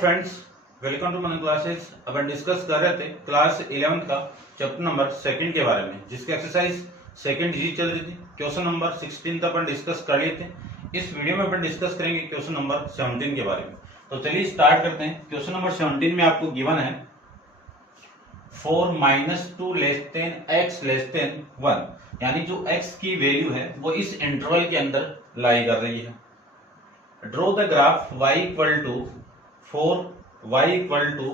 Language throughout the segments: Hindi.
फ्रेंड्स, वेलकम टू मन क्लासेस। अपन डिस्कस कर रहे थे क्लास 11 का चैप्टर नंबर 2 के बारे में, जिसकी एक्सरसाइज 2 जी चल रही थी। क्वेश्चन नंबर 16 अपन डिस्कस कर लिए थे। इस वीडियो में अपन डिस्कस करेंगे क्वेश्चन नंबर 17 के बारे में। तो चलिए स्टार्ट करते हैं। क्वेश्चन नंबर 17 में आपको गिवन है 4 - 2 x < 1, यानी जो x की वैल्यू है वो इस इंटरवल के अंदर लाई कर रही है। Draw the graph y equal to 4 y equal to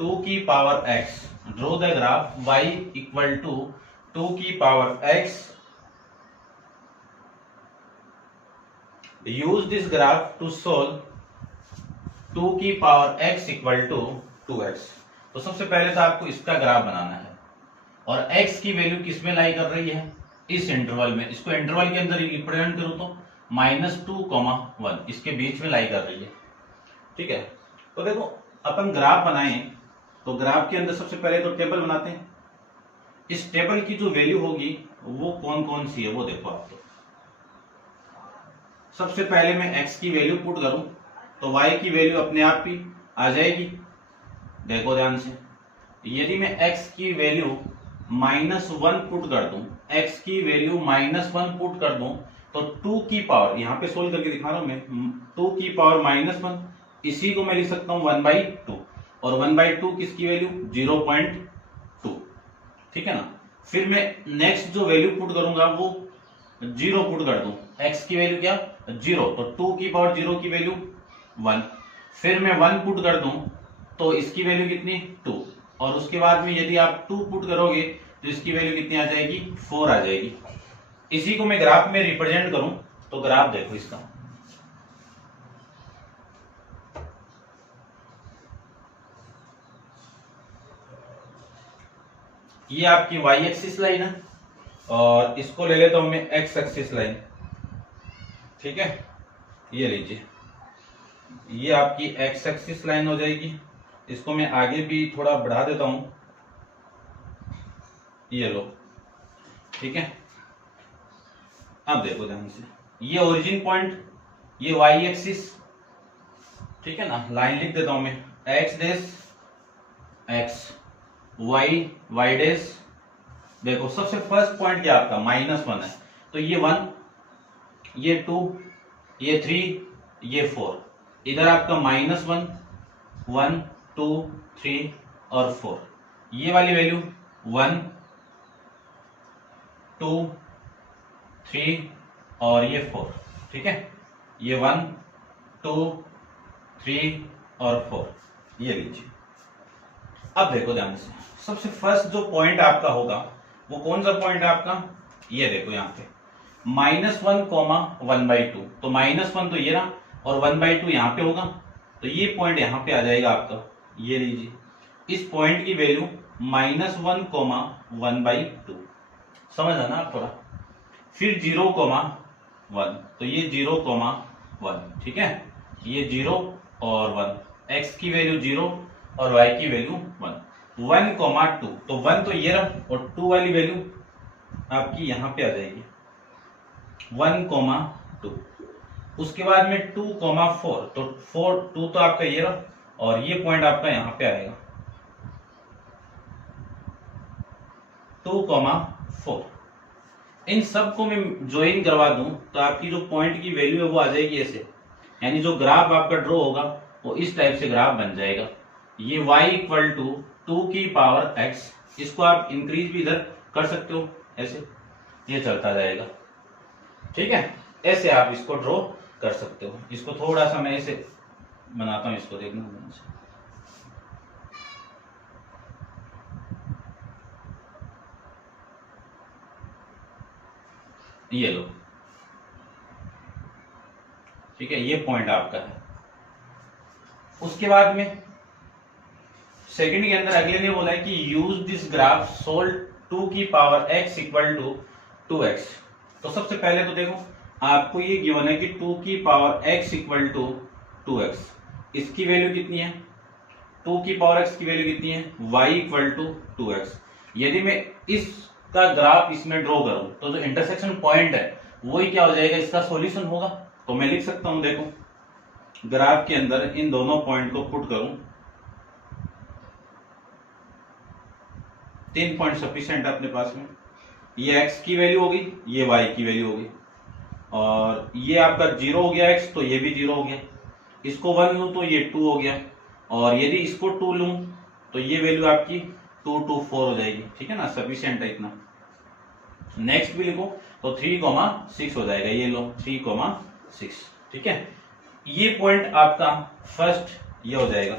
2 की power x। Draw the graph y equal to 2 की power x। Use this graph to solve 2 की power x equal to 2x। तो सबसे पहले तो आपको इसका ग्राफ बनाना है और x की वैल्यू किस में लाई कर रही है, इस इंटरवल में। इसको इंटरवल के अंदर रिप्रेजेंट करूं तो -2, 1 इसके बीच में लाई कर रही है। ठीक है, तो देखो अपन ग्राफ बनाएं तो ग्राफ के अंदर सबसे पहले तो टेबल बनाते हैं। इस टेबल की जो वैल्यू होगी वो कौन कौन सी है वो देखो आप। तो सबसे पहले मैं x की वैल्यू पुट करूं तो y की वैल्यू अपने आप ही आ जाएगी। देखो ध्यान से, यदि मैं x की वैल्यू -1 पुट कर दूं, x की वैल्यू -1 पुट कर दूं तो 2 की पावर, यहां पे सोल्व करके दिखा रहा हूं मैं, 2 की पावर -1, इसी को मैं लिख सकता हूं 1/2, और 1/2 किसकी वैल्यू 0.2। ठीक है ना। फिर मैं नेक्स्ट जो वैल्यू पुट करूंगा वो 0 पुट कर दूं। x की वैल्यू क्या 0, तो 2 की पावर 0 की वैल्यू 1। फिर मैं 1 पुट कर दूं तो इसकी वैल्यू कितनी 2, और उसके बाद में यदि आप 2 पुट करोगे तो इसकी वैल्यू कितनी आ जाएगी 4 आ जाएगी। इसी को मैं ग्राफ में रिप्रेजेंट करूं तो ग्राफ देखो इसका, ये आपकी y एक्सिस लाइन है और इसको ले लेता हूं मैं x एक्सिस लाइन। ठीक है, ये लीजिए, ये आपकी x एक्सिस लाइन हो जाएगी। इसको मैं आगे भी थोड़ा बढ़ा देता हूं, ये लो। ठीक है, अब देखो ध्यान से, ये ओरिजिन पॉइंट, ये y एक्सिस। ठीक है ना, लाइन लिख देता हूं मैं, x dash x, y dash. देखो सबसे फर्स्ट पॉइंट क्या आपका -1 है, तो ये 1, ये 2, ये 3, ये 4। इधर आपका -1, 1, 2, 3 और 4। ये वाली वैल्यू 1, 2, 3 और ये 4। ठीक है, ये 1, 2, 3 और 4, ये लीजिए। अब देखो ध्यान से, सबसे फर्स्ट जो पॉइंट आपका होगा वो कौन सा पॉइंट है आपका, ये देखो यहाँ पे -1, 1/2। तो -1 तो ये रहा और 1/2 यहाँ पे होगा, तो ये पॉइंट यहाँ पे आ जाएगा आपका। ये लीजिए, इस पॉइंट की वैल्यू -1, 1/2। समझ आना आप थोड़ा। फिर 0, 1, तो ये 0, 1। ठीक है, ये 0 और 1, x की वैल्यू 0 और y की वैल्यू 1, 1, 2। तो 1 तो ये रहा और 2 वाली वैल्यू आपकी यहां पे आ जाएगी 1, 2। उसके बाद में 2, 4, तो 2 तो आपका ये रहा और ये पॉइंट आपका यहां पे आएगा 2, 4। इन सब को मैं ज्वाइन करवा दूं तो आपकी जो पॉइंट की वैल्यू है वो आ जाएगी ऐसे, यानी जो ग्राफ आपका ड्रॉ होगा वो इस टाइप से ग्राफ बन जाएगा। ये y इक्वल टू 2 की पावर x, इसको आप इंक्रीज भी इधर कर सकते हो, ऐसे ये चलता जाएगा। ठीक है, ऐसे आप इसको ड्रॉ कर सकते हो। इसको थोड़ा सा मैं ऐसे बनाता हूं, इसको देखना। ये लो, ठीक है, ये पॉइंट आपका है। उसके बाद में सेकंड के अंदर अगले ने बोला है कि यूज दिस ग्राफ सोल्व 2 की power x equal to 2x। तो सबसे पहले तो देखो आपको ये गिवन है कि 2 की power x equal to 2x, इसकी वैल्यू कितनी है 2 की पावर x की वैल्यू कितनी है y इक्वल टू 2x। यदि मैं इसका ग्राफ इसमें ड्रॉ करूं तो जो इंटरसेक्शन पॉइंट है वही क्या हो जाएगा, इसका सॉल्यूशन होगा। तो मैं लिख सकता हूं, देखो ग्राफ के अंदर इन दोनों पॉइंट को पुट करूं, 3 पॉइंट सफिशिएंट है अपने पास में। ये x की वैल्यू होगी, ये y की वैल्यू होगी, और ये आपका 0 हो गया x, तो ये भी 0 हो गया। इसको 1 लूं तो ये 2 हो गया, और यदि इसको 2 लूं तो ये वैल्यू आपकी 2 2 4 हो जाएगी। ठीक है ना, सफिशिएंट है इतना। नेक्स्ट भी लिखो तो 3,6 हो जाएगा, ये लो 3,6। ठीक है, ये पॉइंट आपका फर्स्ट ये हो जाएगा,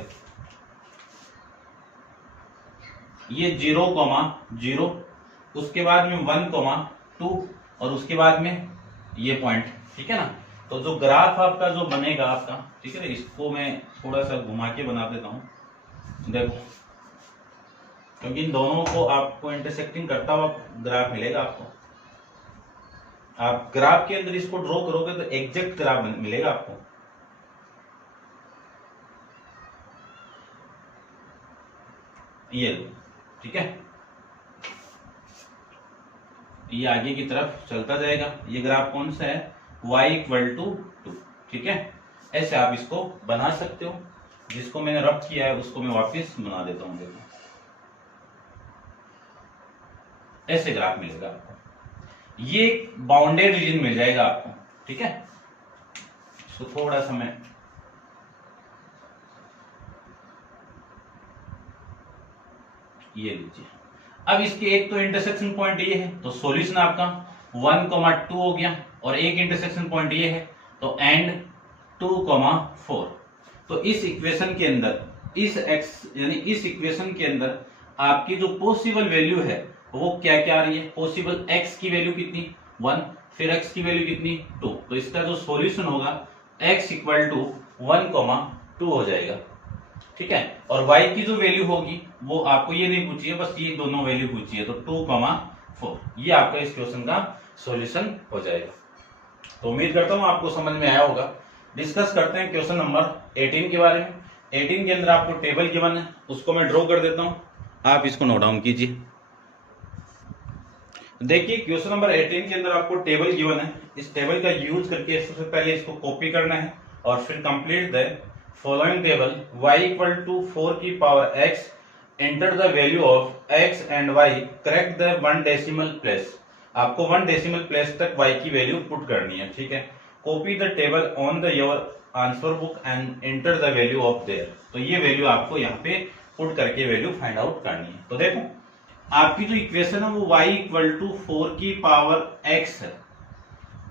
ये 0,0, उसके बाद में 1,2 और उसके बाद में ये पॉइंट। ठीक है ना, तो जो ग्राफ आपका जो बनेगा आपका, ठीक है ना, इसको मैं थोड़ा सा घुमा के बना देता हूं, देखो, क्योंकि इन दोनों को आपको इंटरसेक्टिंग करता हुआ ग्राफ मिलेगा आपको। आप ग्राफ के अंदर इसको ड्रॉ करोगे तो एग्जैक्ट ग्राफ मिलेगा आपको। ये, ठीक है, ये आगे की तरफ चलता जाएगा। ये ग्राफ कौन सा है, y = 2। ठीक है, ऐसे आप इसको बना सकते हो। जिसको मैंने रब किया है उसको मैं वापस बना देता हूं, देखो ऐसे ग्राफ मिलेगा आपको। ये बाउंडेड रीजन मिल जाएगा आपको। ठीक है, इसको थोड़ा सा मैं ये लीजिए। अब इसके एक तो इंटरसेक्शन पॉइंट ये है, तो सॉल्यूशन आपका 1,2 हो गया, और एक इंटरसेक्शन पॉइंट ये है, तो एंड 2,4। तो इस इक्वेशन के अंदर, इस x यानी इस इक्वेशन के अंदर आपकी जो पॉसिबल वैल्यू है वो क्या क्या आ रही है। पॉसिबल x की वैल्यू कितनी, 1, फिर x की वैल्यू कितनी, 2। तो इसका जो सॉल्यूशन होगा x = 1,2 हो जाएगा। ठीक है, और y की जो वैल्यू होगी वो आपको ये नहीं पूछी है, बस ये दोनों वैल्यू पूछी है, तो 2,4। ये आपका इस क्वेश्चन का सॉल्यूशन हो जाएगा। तो उम्मीद करता हूं आपको समझ में आया होगा। डिस्कस करते हैं क्वेश्चन नंबर 18 के बारे में। 18 के अंदर आपको टेबल गिवन है, उसको मैं ड्रॉ कर देता हूं, आप इसको नोट डाउन कीजिए। देखिए क्वेश्चन नंबर 18 के अंदर आपको टेबल गिवन है। इस टेबल का यूज करके सबसे पहले इसको कॉपी करना है और फिर complete the following table. y = 4 की power x, enter the value of x and y, correct the 1 decimal place. आपको 1 डेसिमल प्लेस तक y की वैल्यू पुट करनी है। ठीक है, copy the table on the your answer book and enter the value of their. तो ये वैल्यू आपको यहाँ पे पुट करके वैल्यू फाइंड आउट करनी है। तो देखो आपकी जो इक्वेशन है वो y = 4 की पावर x है।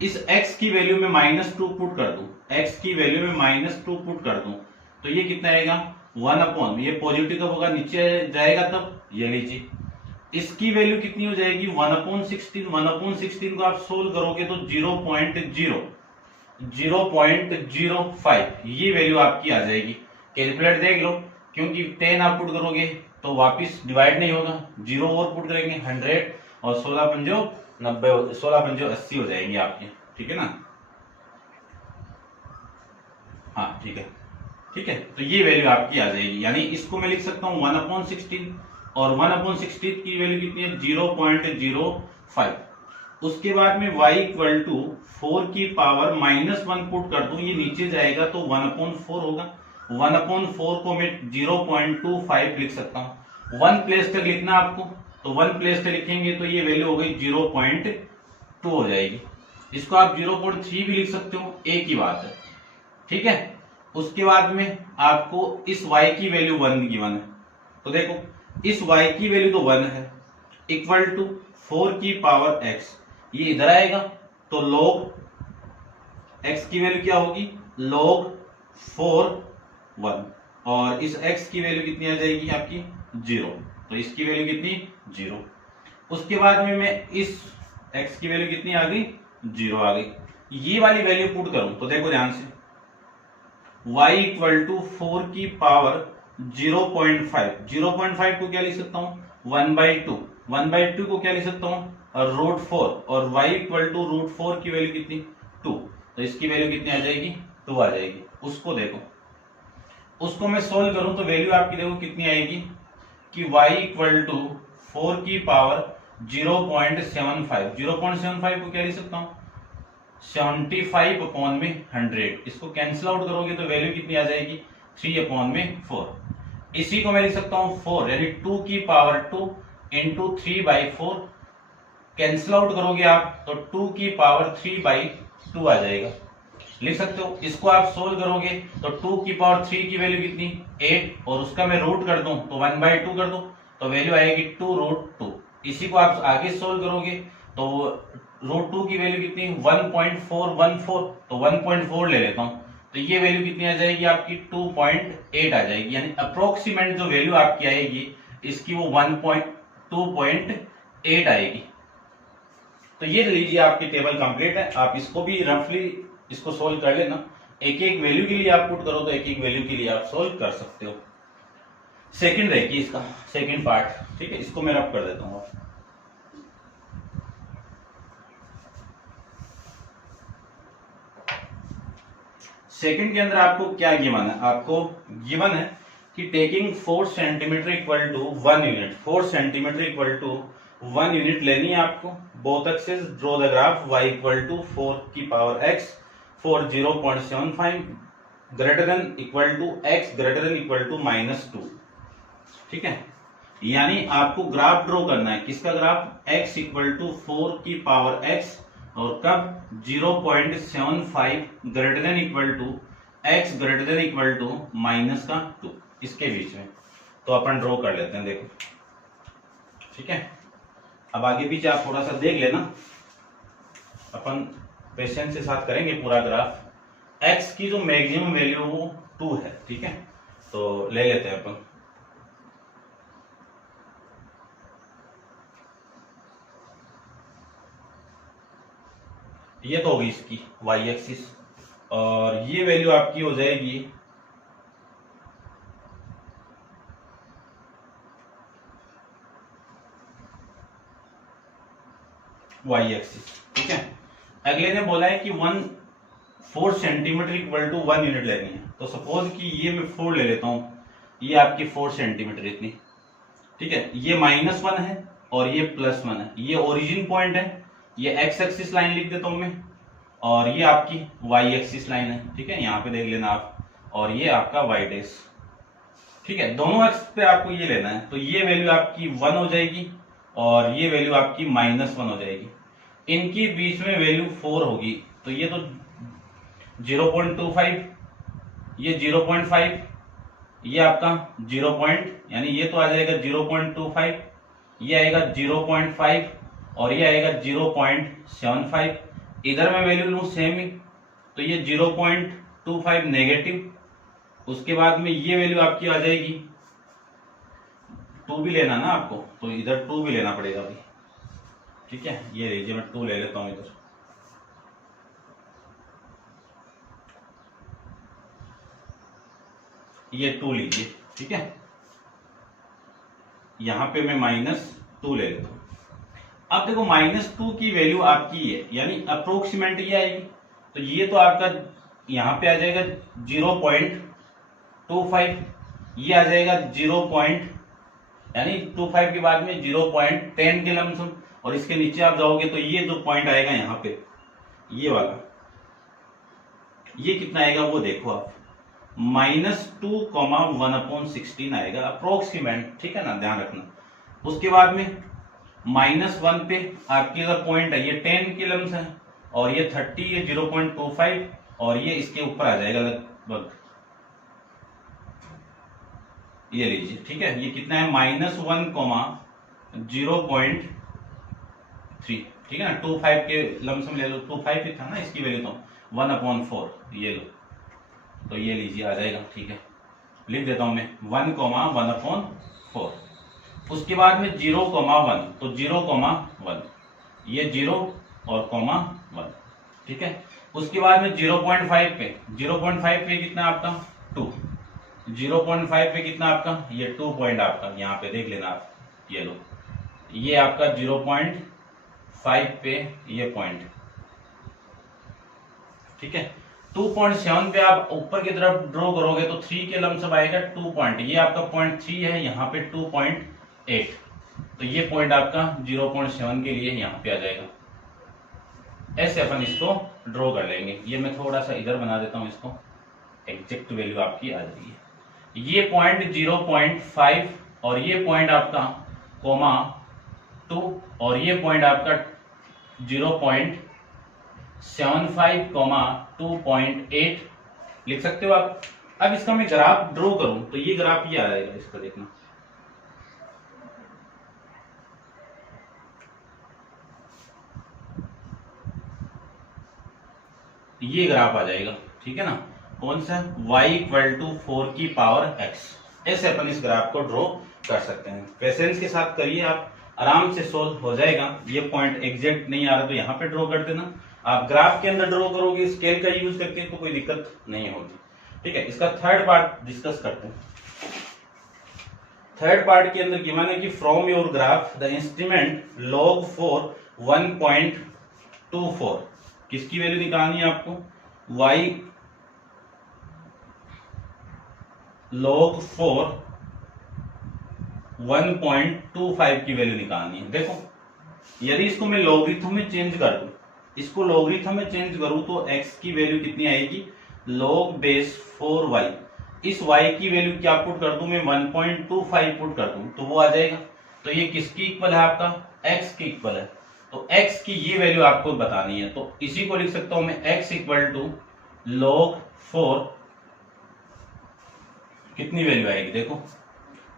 इस x की वैल्यू में -2 पुट कर दूं, x की वैल्यू में -2 पुट कर दूं, तो ये कितना आएगा, 1/, ये पॉजिटिव कब होगा, नीचे जाएगा तब, ये लीजिए। इसकी वैल्यू कितनी हो जाएगी, 1/16। 1/16 को आप सोल्व करोगे तो 0.05 ये वैल्यू आपकी आ जाएगी। कैलकुलेट देख लो, क्योंकि 10 आप पुट करोगे तो वापिस डिवाइड नहीं होगा, 0 और पुट करेंगे 100, और 16×5 90, 16×5 80 हो जाएंगे आपके। ठीक है ना, हाँ ठीक है, ठीक है। तो ये वैल्यू आपकी आ जाएगी, यानी इसको मैं लिख सकता हूँ 1/16, और 1/16 की वैल्यू कितनी है, 0.05। उसके बाद में y = 4 की पावर -1 पुट कर दूं, ये नीचे जाएगा तो 1/4 होगा। 1/4 को मैं 0.25 लिख सकता हूँ। 1 प्लेस तक लिखना आपको, तो 1 प्लेस तक लिखेंगे तो ये वैल्यू हो गई 0.2 हो जाएगी। इसको आप 0.3 भी लिख सकते हो, एक ही बात है। ठीक है, उसके बाद में आपको इस y की वैल्यू 1 गिवन है, तो देखो इस y की वैल्यू तो 1 है, इक्वल टू 4 की पावर x, ये इधर आएगा तो log x की वैल्यू क्या होगी, log 4 1, और इस x की वैल्यू कितनी आ जाएगी आपकी 0, तो इसकी वैल्यू कितनी 0। उसके बाद में मैं इस x की वैल्यू कितनी आ गई 0 आ गई। ये वाली वैल्यू पुट करूं तो देखो ध्यान से, y = 4 की पावर 0.5 को क्या लिख सकता हूं 1/2, 1/2 को क्या लिख सकता हूं √4, और y = √4 की वैल्यू कितनी 2, तो इसकी वैल्यू कितनी आ जाएगी 2 आ जाएगी। उसको देखो, उसको मैं सोल्व करूं तो वैल्यू आपकी देखो कितनी आएगी कि y = 4 की पावर 0.75, 0.75 को क्या लिख सकता हूं 75 अपॉन में 100, इसको कैंसिल आउट करोगे तो वैल्यू कितनी आ जाएगी 3 अपॉन में 4। इसी को मैं लिख सकता हूं 4 यानी 2 की पावर 2 इंटू 3/4, कैंसिल आउट करोगे आप तो 2 की पावर 3/2 आ जाएगा, लिख सकते हो। इसको आप सोल्व करोगे तो 2 की पावर 3 की वैल्यू कितनी 8 और उसका मैं रूट कर दूं तो 1/2 कर दूं तो वैल्यू आएगी 2√2। इसी को आप आगे सोल्व करोगे तो √2 की वैल्यू कितनी 1.414 तो 1.4 ले लेता हूं तो ये वैल्यू कितनी आ जाएगी आपकी 2.8 आ जाएगी, यानी अप्रोक्सीमेट जो वैल्यू आपकी आएगी इसकी वो 2.8 आएगी। तो ये लीजिए आपकी टेबल कंप्लीट है। आप इसको भी रफली इसको सोल्व कर लेना, एक एक वैल्यू के लिए आप पुट करो तो एक एक वैल्यू के लिए आप सोल्व कर सकते हो। सेकंड रहेगी इसका सेकंड पार्ट, ठीक है, इसको मैं रफ कर देता हूं। सेकंड के अंदर आपको क्या गिवन है, आपको गिवन है कि taking 4 centimetre equal to 1 unit, 4 centimetre equal to 1 unit लेनी है आपको। Both axis draw the graph y equal to 4 की power x for 0.75 greater than equal to x greater than equal to -2, ठीक है। यानी आपको ग्राफ ड्रॉ करना है, किसका ग्राफ, x इक्वल टू 4 की पावर x और कब 0.75 greater than equal to x greater than equal to -2, इसके बीच में। तो अपन ड्रॉ कर लेते हैं, देखो, ठीक है। अब आगे पीछे आप थोड़ा सा देख लेना, अपन पेशेंस के साथ करेंगे पूरा ग्राफ। x की जो मैक्सिमम वैल्यू वो 2 है, ठीक है, तो ले लेते हैं अपन। ये तो होगी इसकी y एक्सिस और ये वैल्यू आपकी हो जाएगी y एक्सिस, ठीक है। अगले ने बोला है कि 4 सेंटीमीटर इक्वल टू 1 यूनिट लेनी है, तो सपोज कि ये मैं 4 ले लेता हूं, ये आपकी 4 सेंटीमीटर इतनी, ठीक है। ये -1 है और ये +1 है, ये ओरिजिन पॉइंट है, ये x एक्सिस लाइन लिख देता हूं मैं और ये आपकी y एक्सिस लाइन है, ठीक है, यहां पे देख लेना आप, और ये आपका y डैश, ठीक है। दोनों एक्स पे आपको ये लेना है, तो ये वैल्यू आपकी 1 हो जाएगी और ये वैल्यू आपकी -1 हो जाएगी। इनकी बीच में वैल्यू 4 होगी, तो ये तो 0.25, ये 0.5, ये आपका 0 यानी ये तो आ जाएगा 0.25, ये आएगा 0.5 और ये आएगा 0.75। इधर मैं वैल्यू लूं सेम ही, तो ये 0.25 नेगेटिव, उसके बाद में ये वैल्यू आपकी आ जाएगी 2 भी लेना ना आपको, तो इधर 2 भी लेना पड़ेगा अभी, ठीक है। ये लीजिए मैं 2 ले लेता हूं इधर, ये 2 लीजिए, ठीक है। यहां पे मैं -2 ले लेता हूं। अब देखो -2 की वैल्यू आपकी है, यानी अप्रोक्सीमेट ये आएगी, तो ये तो आपका यहां पे आ जाएगा 0.25, ये आ जाएगा 0. यानी 25 के बाद में 0.10 के लमसम, और इसके नीचे आप जाओगे तो ये जो पॉइंट आएगा यहाँ पे, ये वाला, ये कितना आएगा वो देखो आप, -2,1/16 आएगा अप्रोक्सीमेट, ठीक है ना, ध्यान रखना। उसके बाद में -1 पे आपकी जो पॉइंट है ये 10 के लम्स है और ये 30, ये 0.25 और ये इसके ऊपर आ जाएगा लगभग, ये लीजिए, ठीक है। ये कितना है -1,0.3, ठीक है ना, 25 के लमसम ले लो, 25 ही था ना इसकी वैल्यू, तो 1/4 ये लो, तो ये लीजिए आ जाएगा, ठीक है। लिख देता हूं मैं 1,1/4। उसके बाद में 0,1, तो 0,1, ये 0 और 1, ठीक है। उसके बाद में 0.5 पे, 0.5 पे कितना आपका 2, 0.5 पे कितना आपका ये 2 पॉइंट आपका यहाँ पे देख लेना आप, ये लो, ये आपका 0.5 पे ये पॉइंट, ठीक है। 2.7 पे आप ऊपर की तरफ ड्रॉ करोगे तो 3 के लमसम आएगा 2 पॉइंट, ये आपका पॉइंट 3 है, यहाँ पे 2.8, तो ये पॉइंट आपका 0.7 के लिए यहाँ पे आ जाएगा। ऐसे अपन इसको ड्रॉ कर लेंगे। ये मैं थोड़ा सा इधर बना देता हूं इसको, एग्जैक्ट वैल्यू आपकी आ जाएगी। ये पॉइंट 0.5 और ये पॉइंट आपका कोमा 2 और ये पॉइंट आपका 0.75 कोमा 2.8 लिख सकते हो आप। अब इसका मैं ग्राफ ड्रॉ करूं तो ये ग्राफ ये आएगा, इसका देखना, ये ग्राफ आ जाएगा, ठीक है ना। कौन सा, y इक्वल टू 4 की पावर x, ऐसे अपन इस ग्राफ को ड्रॉ कर सकते हैं। पेशेंस के साथ करिए, आप आराम से सोल्व हो जाएगा। ये पॉइंट एग्जैक्ट नहीं आ रहा तो यहाँ पे ड्रॉ कर देना। आप ग्राफ के अंदर ड्रॉ करोगे स्केल का यूज करके तो कोई दिक्कत नहीं होगी, ठीक है। इसका थर्ड पार्ट डिस्कस करते हैं। थर्ड पार्ट के अंदर गिवन है कि from your graph the instrument log 4 1.24, किसकी वैल्यू निकालनी है आपको, y log 4 1.25 की वैल्यू निकालनी है। देखो यदि इसको मैं लॉगरिथम में चेंज कर दूं, इसको लॉगरिथम में चेंज करूं तो x की वैल्यू कितनी आएगी, log बेस 4y। इस y की वैल्यू क्या पुट कर दूं मैं, 1.25 पुट कर दूं तो वो आ जाएगा। तो ये किसकी इक्वल है, आपका x की इक्वल है। तो x की ये वैल्यू आपको बतानी है, तो इसी को लिख सकता हूं मैं, x इक्वल टू log 4 कितनी वैल्यू आएगी, देखो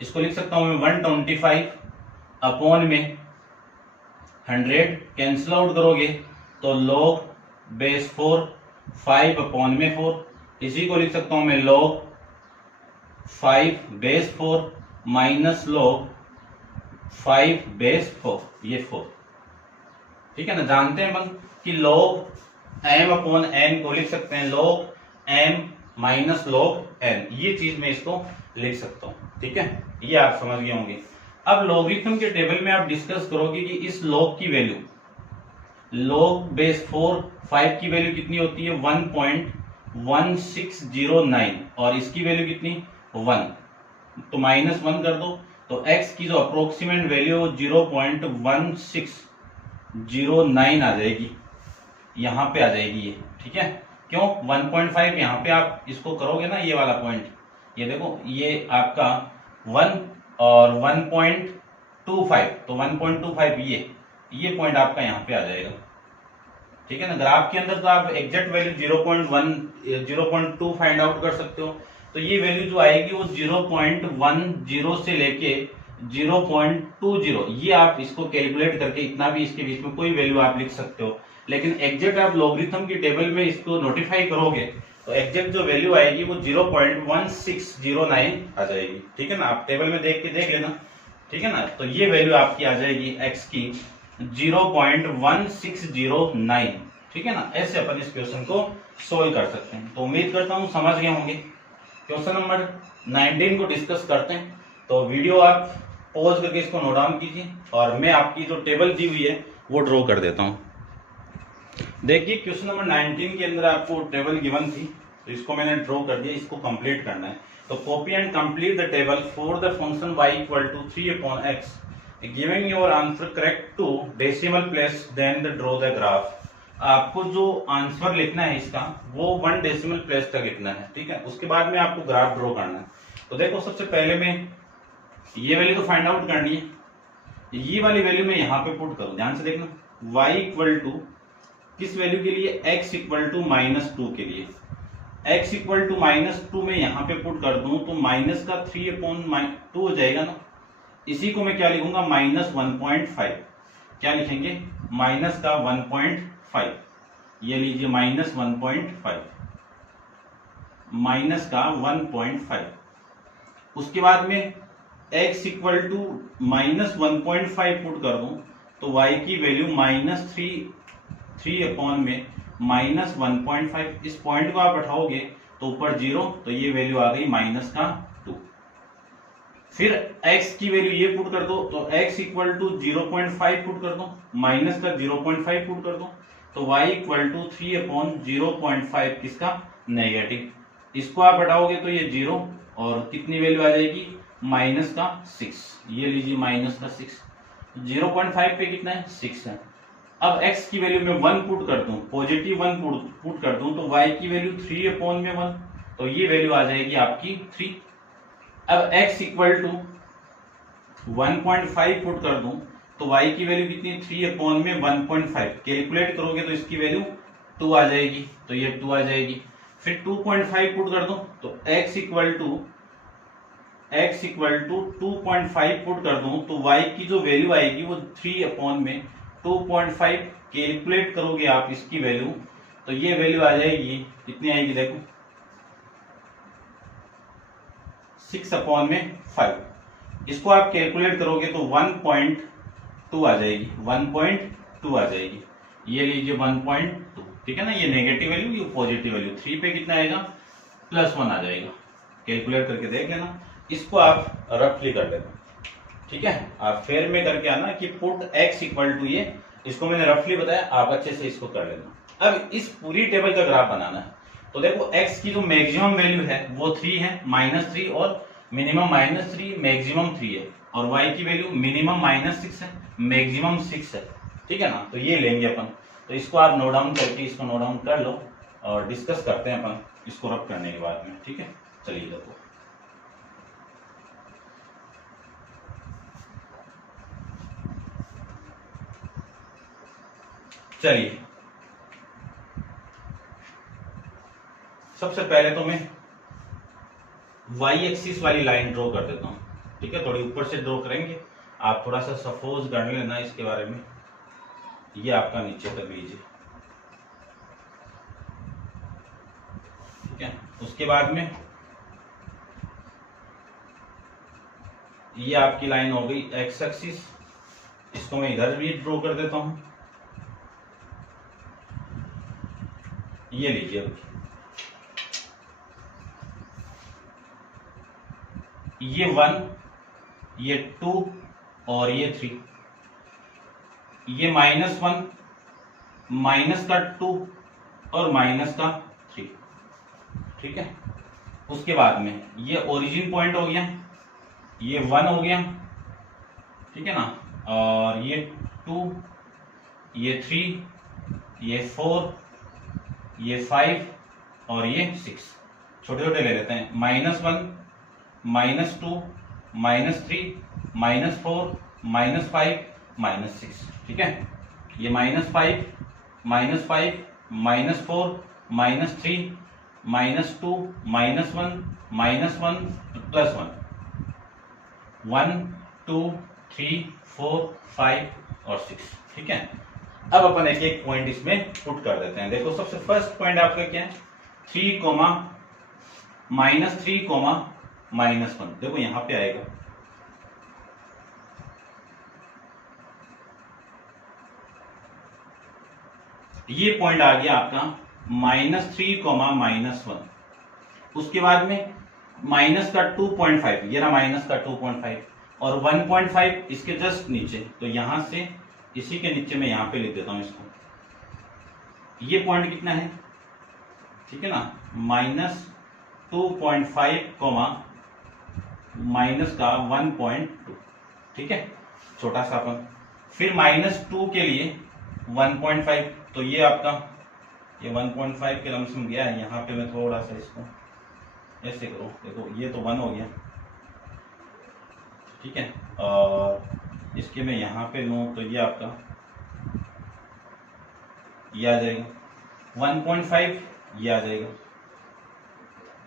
इसको लिख सकता हूं मैं 125 अपॉन में 100, कैंसिल आउट करोगे तो log बेस 4 5 अपॉन में 4, इसी को लिख सकता हूं मैं log 5 base 4 minus log 5 base 4, ये 4, ठीक है ना। जानते हैं अपन कि log m अपॉन n को लिख सकते हैं log m minus log n, ये चीज मैं इसको लिख सकता हूं, ठीक है। ये आप समझ गए होंगे। अब लॉगरिथम के टेबल में आप डिस्कस करोगे कि इस log की वैल्यू, log बेस 4 5 की वैल्यू कितनी होती है 1.1609 और इसकी वैल्यू कितनी 1, तो -1 कर दो तो x की जो अप्रोक्सीमेट वैल्यू 0.1609 आ जाएगी, यहां पे आ जाएगी ये, ठीक है। क्यों 1.5 यहाँ पे आप इसको करोगे ना, ये वाला पॉइंट, ये देखो ये आपका 1 और 1.25, तो 1.25 ये पॉइंट आपका यहाँ पे आ जाएगा, ठीक है ना। ग्राफ के अंदर तो आप एग्जैक्ट वैल्यू 0.2 फाइंड आउट कर सकते हो, तो ये वैल्यू जो आएगी वो 0.10 से लेके 0.20, ये आप इसको कैलकुलेट करके इतना भी इसके बीच में कोई वैल्यू आप लिख सकते हो। लेकिन एग्जैक्ट आप लॉगरिथम की टेबल में इसको नोटिफाई करोगे तो एग्जैक्ट जो वैल्यू आएगी वो 0.1609 आ जाएगी, ठीक है ना। आप टेबल में देख के देख लेना, ठीक है ना। तो ये वैल्यू आपकी आ जाएगी x की 0.1609, ठीक है ना। ऐसे अपन इस क्वेश्चन को सोल्व कर सकते हैं। तो उम्मीद करता हूं समझ गए होंगे। क्वेश्चन नंबर 19 को डिस्कस करते हैं। तो वीडियो आप पॉज करके इसको नोट डाउन कीजिए और मैं आपकी जो टेबल दी हुई है वो ड्रॉ कर देता हूं। देखिए क्वेश्चन नंबर 19 के अंदर आपको टेबल गिवन थी, तो इसको मैंने ड्रॉ कर दिया, इसको कंप्लीट करना है। तो copy and complete the table for the function y equal to 3/x, giving your answer correct to decimal place, then the draw the graph. आपको जो आंसर लिखना है इसका वो 1 डेसिमल प्लेस तक लिखना है, ठीक है। उसके बाद में आपको ग्राफ ड्रॉ करना है। तो देखो सबसे पहले में ये वैल्यू तो फाइंड आउट करनी है, ये वाली वैल्यू मैं यहाँ पे पुट करूं, ध्यान से देखना। y इक्वल टू किस वैल्यू के लिए, x इक्वल टू -2 के लिए, x इक्वल टू -2 में यहाँ पे पुट कर दूं तो माइनस का 3/2 हो जाएगा ना। इसी को मैं क्या लिखूंगा, -1.5, क्या लिखेंगे, माइनस का 1.5, ये लीजिए -1.5, माइनस का 1.5। उसके बाद में x इक्वल टू -1.5 पुट कर दूं तो y की वैल्यू -3 में -1.5, इस पॉइंट को आप उठाओगे तो ऊपर 0, तो ये वैल्यू आ गई -2। फिर x की वैल्यू ये पुट कर दो तो x इक्वल टू 0.5 पुट कर दो, माइनस का 0.5 पुट कर दो तो y इक्वल टू 3/0.5 किसका, नेगेटिव। इसको आप हटाओगे तो ये 0 और कितनी वैल्यू आ जाएगी, माइनस का 6, ये लीजिए -6। 0.5 पे कितना है, 6 है। अब x की वैल्यू में 1 पुट कर दूं, पॉजिटिव 1 पुट कर दूं, तो y की वैल्यू 3/1, तो ये वैल्यू आ जाएगी आपकी 3। अब x इक्वल टू 1.5 पुट कर दूं, तो y की वैल्यू कितनी, 3/1.5, कैलकुलेट करोगे तो इसकी वैल्यू 2 आ जाएगी, तो ये 2 आ जाएगी। फिर 2.5 पुट कर दो, तो x इक्वल टू 2.5 पुट कर दूं, तो y की जो वैल्यू आएगी वो 3/2.5, कैलकुलेट करोगे आप इसकी वैल्यू, तो ये वैल्यू आ जाएगी, कितनी आएगी देखो, 6/5। इसको आप कैलकुलेट करोगे तो 1.2 आ जाएगी, 1.2 आ जाएगी। ये लीजिए 1.2, ठीक है ना। ये नेगेटिव वैल्यू, ये पॉजिटिव वैल्यू, 3 पे कितना आएगा, +1 आ जाएगा। कैलकुलेट करके देख लेना, इसको आप रफली कर लेना, ठीक है। आप फेयर में करके आना कि पुट x इक्वल टू ये, इसको मैंने रफली बताया, आप अच्छे से इसको कर लेना। अब इस पूरी टेबल का ग्राफ बनाना है, तो देखो x की जो मैक्सिमम वैल्यू है वो 3 है, -3, और मिनिमम -3, मैक्सिमम 3 है, और y की वैल्यू मिनिमम -6 है, मैक्सिमम 6 है, ठीक है ना। तो ये लेंगे अपन, तो इसको आप नोट डाउन करके इसको नोट डाउन कर लो और डिस्कस करते हैं अपन इसको रब करने के बाद में, ठीक है। चलिए देखो, चलिए सबसे पहले तो मैं y एक्सिस वाली लाइन ड्रॉ कर देता हूं, ठीक है। थोड़ी ऊपर से ड्रॉ करेंगे, आप थोड़ा सा सपोज कर लेना इसके बारे में। ये आपका नीचे का बीज है, ठीक है। उसके बाद में ये आपकी लाइन हो गई x एक्सिस, इसको मैं इधर भी ड्रॉ कर देता हूं। ये लीजिए, अब ये 1, ये 2 और ये 3, ये -1, माइनस का 2 और माइनस का 3, ठीक है। उसके बाद में ये ओरिजिन पॉइंट हो गया, ये 1 हो गया, ठीक है ना, और ये 2, ये 3, ये 4, ये 5 और ये 6, छोटे छोटे ले लेते हैं। -1, -2, -3, -4, -5, -6, ठीक है। ये -5, -5, -4, -3, -2, -1, -1 +1, 1, 2, 3, 4, 5 और 6, ठीक है। अब अपन एक एक पॉइंट इसमें पुट कर देते हैं। देखो सबसे फर्स्ट पॉइंट आपका क्या है, 3, -3, -1, देखो यहां पे आएगा, ये पॉइंट आ गया आपका -3, -1। उसके बाद में माइनस का 2.5, ये रहा माइनस का 2.5, और 1.5 इसके जस्ट नीचे, तो यहां से इसी के नीचे मैं यहां पे लिख देता हूं इसको। ये पॉइंट कितना है, ठीक है ना, -2.5, माइनस का 1.2, ठीक है, छोटा सा अपन। फिर -2 के लिए 1.5, तो ये आपका ये 1.5 के लमसम गया है। यहाँ पे मैं थोड़ा सा इसको ऐसे करो, देखो ये तो 1 हो गया, ठीक है, और इसके मैं यहाँ पे लूँ तो ये आपका ये आ जाएगा 1.5, ये आ जाएगा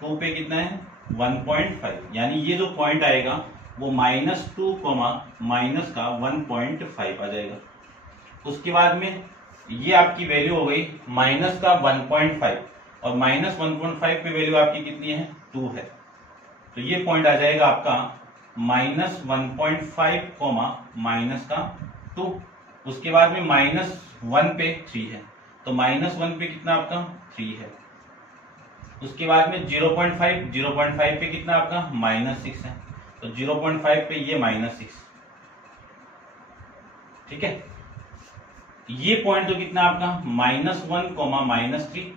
2 पे कितना है 1.5, यानी ये जो पॉइंट आएगा वो -2, माइनस का 1.5 आ जाएगा। उसके बाद में ये आपकी वैल्यू हो गई माइनस का 1.5, और -1.5 पे वैल्यू आपकी कितनी है 2 है, तो ये पॉइंट आ जाएगा आपका -1.5, माइनस का 2। उसके बाद में -1 पे 3 है, तो -1 पे कितना आपका 3 है। उसके बाद में 0.5 पे कितना आपका -6 है, तो 0.5 पे ये -6, ठीक है। ये पॉइंट तो कितना आपका -1, -3,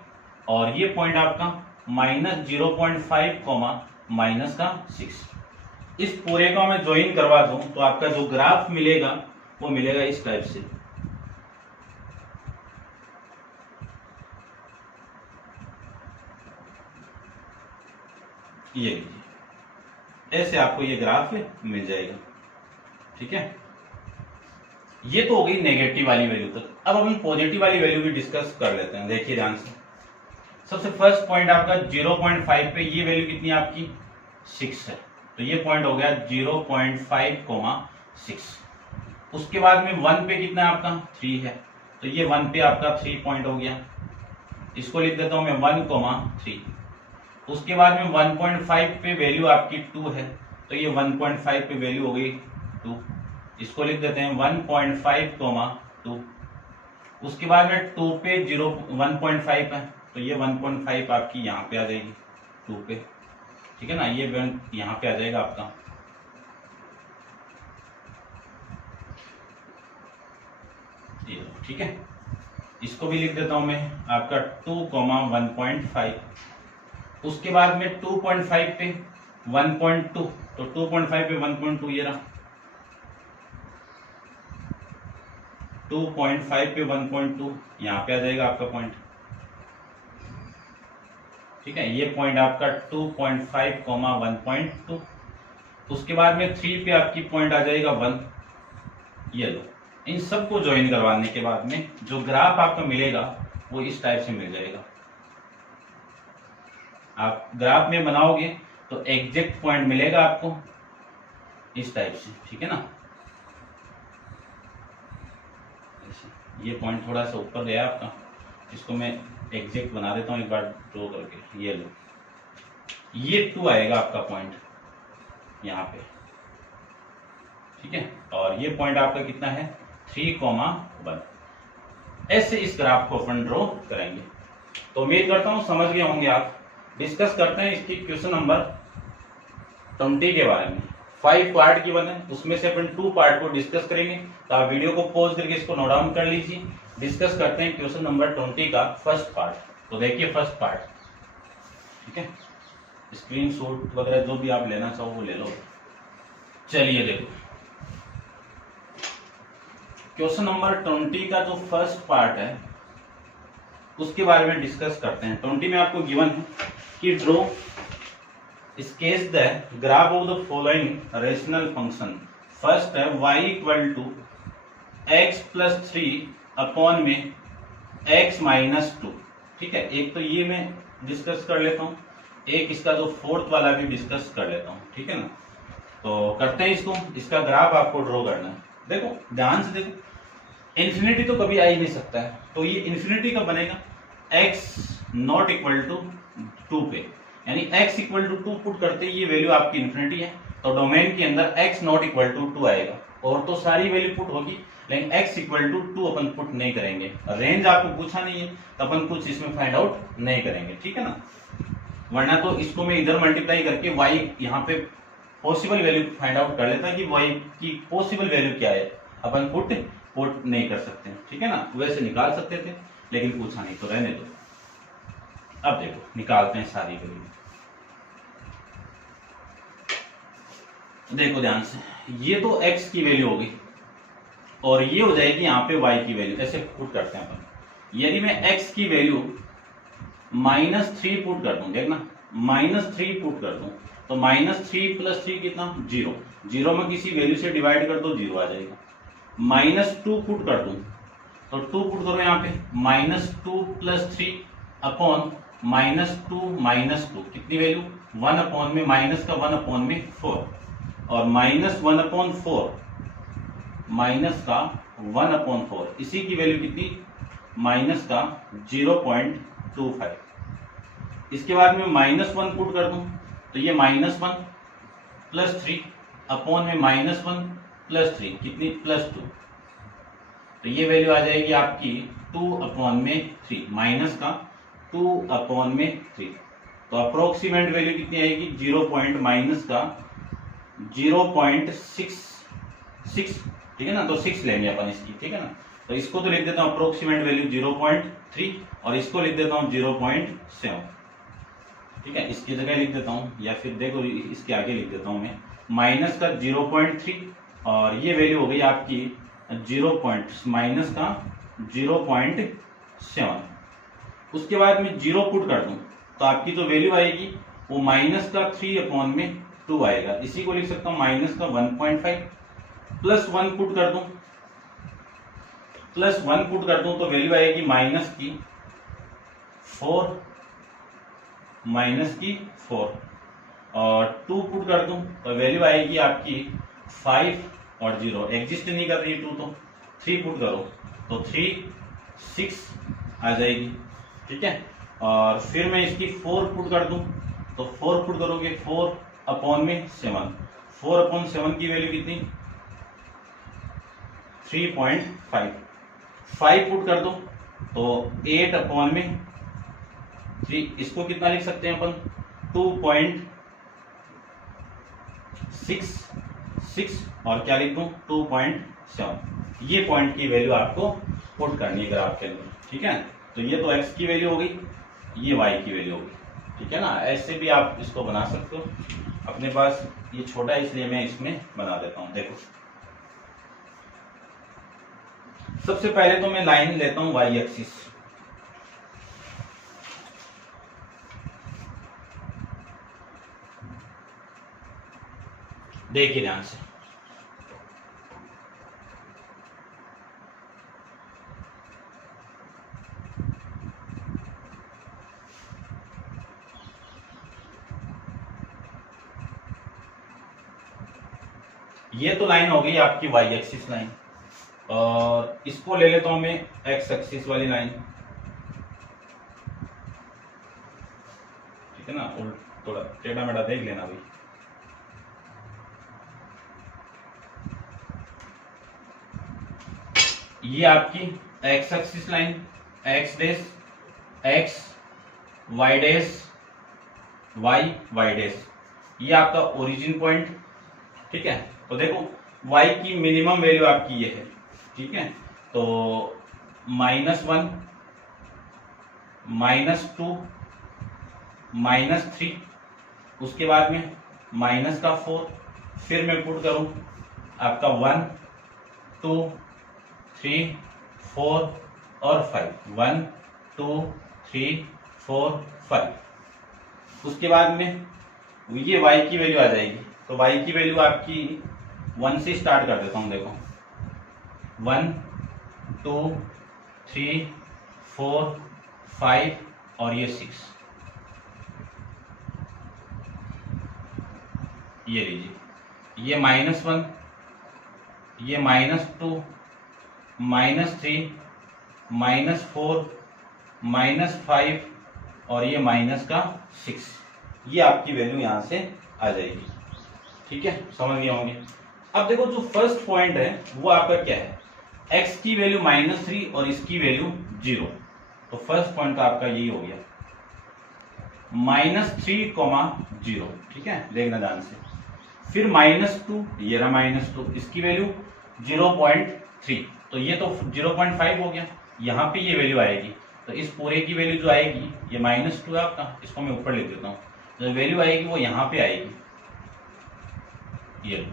और ये पॉइंट आपका -0.5, -6। इस पूरे को मैं ज्वाइन करवा दूं तो आपका जो ग्राफ मिलेगा वो मिलेगा इस टाइप से, ये लीजिए, ऐसे आपको ये ग्राफ मिल जाएगा। ठीक है, ये तो हो गई नेगेटिव वाली वैल्यू तक। अब हम पॉजिटिव वाली वैल्यू भी डिस्कस कर लेते हैं। देखिए ध्यान से, सबसे फर्स्ट पॉइंट आपका 0.5 पे ये वैल्यू कितनी है आपकी 6 है, तो ये पॉइंट हो गया 0.5,6। उसके बाद में 1 पे कितना है आपका 3 है, तो ये 1 पे आपका 3 पॉइंट हो गया, इसको लिख देता हूं मैं 1,3। उसके बाद में 1.5 पे वैल्यू आपकी 2 है, तो ये 1.5 पे वैल्यू हो गई 2, इसको लिख देते हैं 1.5,2। उसके बाद में 2 पे 1.5 है, तो ये 1.5 आपकी यहाँ पे आ जाएगी 2 पे। ठीक है ना, ये यहाँ पे आ जाएगा आपका। ये ठीक है, इसको भी लिख देता हूं मैं आपका 2,1.5। उसके बाद में 2.5 पे 1.2, तो 2.5 पे 1.2 ये रहा, 2.5 पे 1.2 यहाँ पे आ जाएगा आपका पॉइंट। ठीक है, ये पॉइंट आपका 2.5, 1.2। उसके बाद में 3 पे आपकी पॉइंट आ जाएगा 1। ये लो, इन सबको ज्वाइन करवाने के बाद में जो ग्राफ आपका मिलेगा वो इस टाइप से मिल जाएगा। आप ग्राफ में बनाओगे तो एग्जैक्ट पॉइंट मिलेगा आपको इस टाइप से। ठीक है ना, ये पॉइंट थोड़ा सा ऊपर गया आपका, इसको मैं एग्जैक्ट बना देता हूं एक बार ड्रॉ करके। ये लो, ये 2 आएगा आपका पॉइंट यहाँ पे। ठीक है, और ये पॉइंट आपका कितना है 3,1। ऐसे इस ग्राफ को अपन ड्रॉ करेंगे। तो उम्मीद करता हूं समझ गए होंगे आप। डिस्कस करते हैं इसकी क्वेश्चन नंबर 20 के बारे में। 5 पार्ट की बने, उसमें से अपन 2 पार्ट को डिस्कस करेंगे, तो आप वीडियो को पॉज करके इसको नोट डाउन कर लीजिए। डिस्कस करते हैं क्वेश्चन नंबर 20 का फर्स्ट पार्ट। तो देखिए फर्स्ट पार्ट, ठीक है, स्क्रीनशॉट वगैरह जो भी आप लेना चाहो वो ले लो। चलिए देखो, क्वेश्चन नंबर 20 का जो फर्स्ट पार्ट है उसके बारे में डिस्कस करते हैं। 20 में आपको गिवन है कि draw sketch the graph of the following rational function. First है y equal to x plus 3 upon में x माइनस 2। ठीक है, एक तो ये मैं डिस्कस कर लेता हूँ, एक इसका जो फोर्थ वाला भी डिस्कस कर लेता हूँ। ठीक है ना, तो करते हैं इसको। इसका ग्राफ आपको ड्रॉ करना है। देखो ध्यान से देखो, इन्फिनिटी तो कभी आ ही नहीं सकता है, तो ये इन्फिनिटी कब बनेगा x नॉट इक्वल टू 2 पे, यानी x इक्वल टू 2 पुट करते ही ये वैल्यू आपकी इन्फिनिटी है, तो डोमेन के अंदर x नॉट इक्वल टू 2 आएगा। और तो सारी वैल्यू पुट होगी, लेकिन x इक्वल टू 2 अपन पुट नहीं करेंगे। रेंज आपको पूछा नहीं है तो अपन कुछ इसमें फाइंड आउट नहीं करेंगे। ठीक है ना, वरना तो इसको मैं इधर मल्टीप्लाई करके y यहाँ पे पॉसिबल वैल्यू फाइंड आउट कर लेता है कि y की पॉसिबल वैल्यू क्या है, अपन पुट नहीं कर सकते। ठीक है ना, वैसे निकाल सकते थे लेकिन पूछा नहीं, तो रहने दो। अब देखो निकालते हैं सारी वैल्यू। देखो ध्यान से, ये तो x की वैल्यू होगी और ये हो जाएगी यहाँ पे y की वैल्यू। ऐसे पुट करते हैं अपन। यदि मैं x की वैल्यू -3 पुट कर दूं, देखना -3 पुट कर दूं, तो -3 प्लस 3 कितना 0। 0 में किसी वैल्यू से डिवाइड कर दो 0 आ जाएगा। -2 पुट कर दूं, तो 2 पुट करो यहाँ पे, -2 प्लस 3 अपॉन -2 कितनी वैल्यू 1 अपॉन में माइनस का 1 अपॉन में 4, और -1 अपॉन 4 माइनस का 1 अपॉन 4, इसी की वैल्यू कितनी माइनस का 0.25। इसके बाद में -1 पुट कर दूं, तो ये -1 प्लस 3 अपॉन में -1 प्लस 3 कितनी +2, तो ये वैल्यू आ जाएगी आपकी 2 अपॉन में 3, माइनस का 2 अपॉन में 3। तो अप्रोक्सीमेट वैल्यू कितनी आएगी 0.66। ठीक है ना, तो 6 लेंगे अपन इसकी। ठीक है ना, तो इसको तो लिख देता हूं अप्रोक्सीमेट वैल्यू 0.3 और इसको लिख देता हूं 0.7। ठीक है, इसकी जगह लिख देता हूं, या फिर देखो इसके आगे लिख देता हूं मैं माइनस का 0.3 और ये वैल्यू हो गई आपकी माइनस का 0.7। उसके बाद में 0 पुट कर दूं, तो आपकी जो वैल्यू आएगी वो माइनस का 3/2 आएगा। इसी को लिख सकता हूं माइनस का 1.5 प्लस 1 पुट कर दूं, तो वैल्यू आएगी माइनस की 4 और 2 पुट कर दूं तो वैल्यू आएगी आपकी 5 और 0 एग्जिस्ट नहीं कर रही 2, तो 3 पुट करो तो 3 6 आ जाएगी। ठीक है, और फिर मैं इसकी 4 पुट कर दूं तो 4 पुट करोगे 4/7, 4/7 की वैल्यू कितनी 3.5, 5 पुट कर दो तो 8/3, इसको कितना लिख सकते हैं अपन 2.66 और क्या लिख दूं 2.7। ये पॉइंट की वैल्यू आपको पुट करनी है ग्राफ के अंदर। ठीक है, तो ये तो x की वैल्यू हो गई, ये y की वैल्यू होगी। ठीक है ना, ऐसे भी आप इसको बना सकते हो। अपने पास ये छोटा है इसलिए मैं इसमें बना देता हूं। देखो सबसे पहले तो मैं लाइन लेता हूं y एक्सिस, देखिए ध्यान से। ये तो लाइन हो गई आपकी y एक्सिस लाइन, और इसको ले लेता हूं मैं x एक्सिस वाली लाइन। ठीक है ना, थोड़ा टेढ़ा मेढ़ा देख लेना भाई। ये आपकी x axis line, x dash x, y dash y, y dash, ये आपका ओरिजिन पॉइंट। ठीक है, तो देखो y की मिनिमम वैल्यू आपकी ये है। ठीक है, तो -1, -2, -3, उसके बाद में -4, फिर मैं पुट करूं आपका 1 2 3 4 और 5, 1 2 3 4 5। उसके बाद में ये y की वैल्यू आ जाएगी, तो y की वैल्यू आपकी 1 से स्टार्ट कर देता हूं। देखो 1 2 3 4 5 और ये 6, ये लीजिए, ये -1, ये -2, -3, -4, -5 और ये -6, ये आपकी वैल्यू यहां से आ जाएगी। ठीक है, समझ गए होंगे। अब देखो जो फर्स्ट पॉइंट है वो आपका क्या है, x की वैल्यू -3 और इसकी वैल्यू 0, तो फर्स्ट पॉइंट तो आपका यही हो गया -3, 0। ठीक है, देखना ध्यान से। फिर -2, ये रहा -2, इसकी वैल्यू 0.3, तो ये तो 0.5 हो गया। यहाँ पे ये वैल्यू आएगी, तो इस पूरे की वैल्यू जो आएगी ये -2 है आपका, इसको मैं ऊपर लिख देता हूँ। जो वैल्यू आएगी वो यहाँ पे आएगी, ये।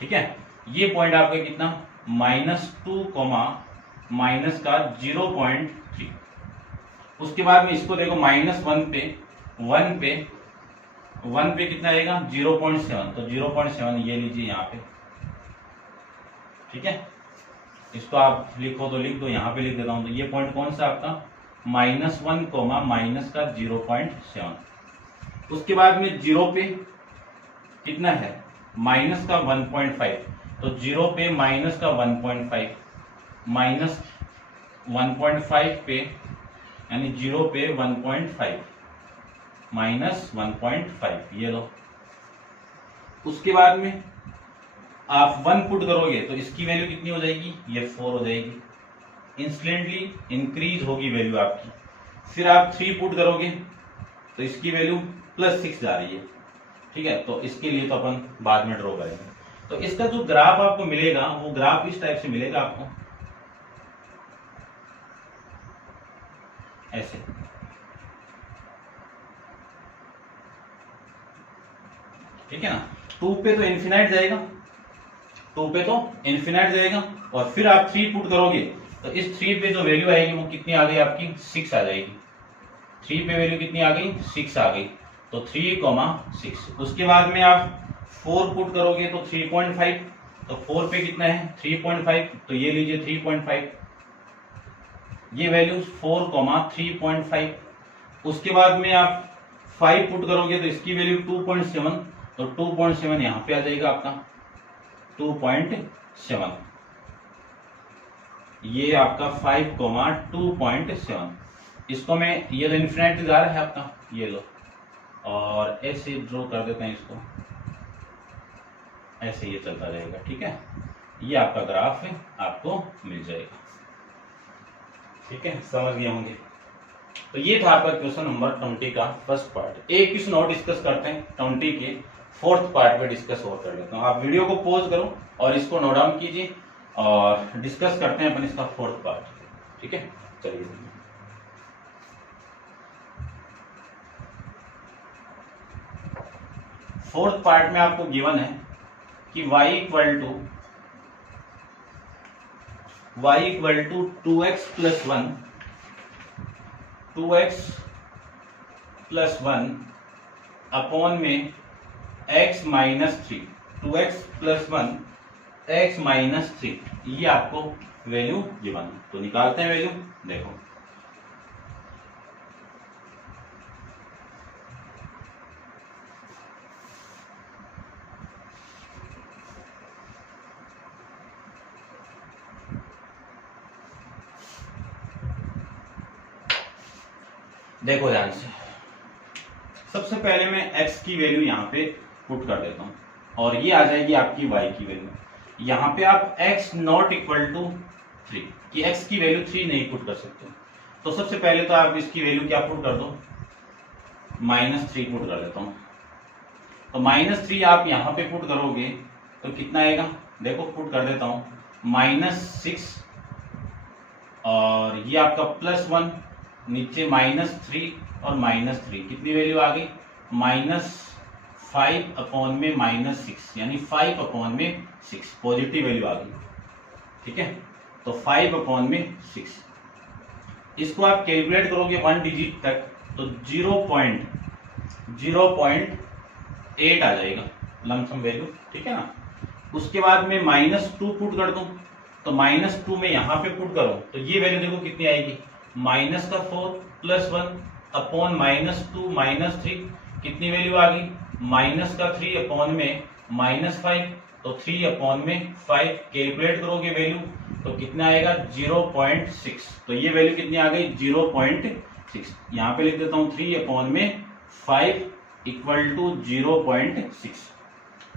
ठीक है, ये पॉइंट आपका कितना -2, -0.3। उसके बाद में इसको देखो -1 पे कितना आएगा 0.7, तो 0.7 ये लीजिए यहाँ पे। ठीक है, इसको आप लिखो तो लिख दो, यहाँ पे लिख देता हूं। तो ये पॉइंट कौन सा आपका -1, -0.7। उसके बाद में 0 पे कितना है -1.5, तो 0 पे -1.5, -1.5 पे यानी 0 पे 1.5, -1.5, ये लो। उसके बाद में आप 1 पुट करोगे तो इसकी वैल्यू कितनी हो जाएगी, ये 4 हो जाएगी। इंस्टेंटली इंक्रीज होगी वैल्यू आपकी। फिर आप 3 पुट करोगे तो इसकी वैल्यू +6 जा रही है। ठीक है, तो इसके लिए तो अपन बाद में ड्रॉ करेंगे। तो इसका जो ग्राफ आपको मिलेगा वो ग्राफ इस टाइप से मिलेगा आपको, ऐसे। ठीक है ना, 2 पे तो इन्फिनाइट जाएगा, 2 पे तो इन्फिनाइट जाएगा। और फिर आप 3 पुट करोगे तो इस 3 पे जो वैल्यू आएगी वो कितनी आ गई आपकी 6 आ जाएगी। 3 पे वैल्यू कितनी आ गई 6 आ गई। तो 3,6। उसके बाद में आप 4 पुट करोगे तो 3.5, तो 4 पे कितना है 3.5, तो ये लीजिए 3.5, ये वैल्यू 4,3.5। उसके बाद में आप 5 पुट करोगे तो इसकी वैल्यू 2.7, तो 2.7 यहां पे आ जाएगा आपका 2.7, ये आपका 5,2.7। इसको मैं, ये तो इन्फिनिटी जा रहा है आपका, ये लो, और ऐसे ड्रॉ कर देते हैं इसको, ऐसे ये चलता रहेगा। ठीक है, ये आपका ग्राफ है, आपको मिल जाएगा। ठीक है, समझ गए होंगे। तो ये था आपका क्वेश्चन नंबर 20 का फर्स्ट पार्ट। एक क्वेश्चन और डिस्कस करते हैं 20 के फोर्थ पार्ट पे डिस्कस और कर लेता हूँ। आप वीडियो को पॉज करो और इसको नोट डाउन कीजिए और डिस्कस करते हैं अपन इसका फोर्थ पार्ट। ठीक है, चलिए। फोर्थ पार्ट में आपको गिवन है कि y equal to 2x plus 1, 2x plus 1 upon में x minus 3, 2x plus 1 x minus 3, ये आपको वैल्यू गिवन है। तो निकालते हैं वैल्यू। देखो, देखो ध्यान से, सबसे पहले मैं x की वैल्यू यहाँ पे पुट कर देता हूँ और ये आ जाएगी आपकी y की वैल्यू। यहाँ पे आप x नॉट इक्वल टू 3 कि x की वैल्यू 3 नहीं पुट कर सकते, तो सबसे पहले तो आप इसकी वैल्यू क्या पुट कर दो, -3 पुट कर देता हूँ। तो -3 आप यहाँ पे पुट करोगे तो कितना आएगा, देखो पुट कर देता हूँ, -6 और ये आपका +1, नीचे -3 और -3, कितनी वैल्यू आ गई, -5 अपॉन में -6, यानी 5 अपॉन में 6 पॉजिटिव वैल्यू आ गई। ठीक है, तो 5 अपॉन में 6, इसको आप कैलकुलेट करोगे 1 डिजिट तक तो 0.8 आ जाएगा लमसम वैल्यू। ठीक है ना, उसके बाद में -2 पुट कर दूं तो -2 में यहां पे पुट करो तो ये वैल्यू देखो कितनी आएगी, -4 प्लस 1 अपॉन -2 -3, कितनी वैल्यू आ गई, -3 अपॉन में -5, तो 3 अपॉन में 5 कैलकुलेट करोगे वैल्यू तो कितना आएगा 0.6, तो ये वैल्यू कितनी आ गई 0.6। यहाँ पे लिख देता हूँ 3 अपॉन में 5 इक्वल टू 0.6।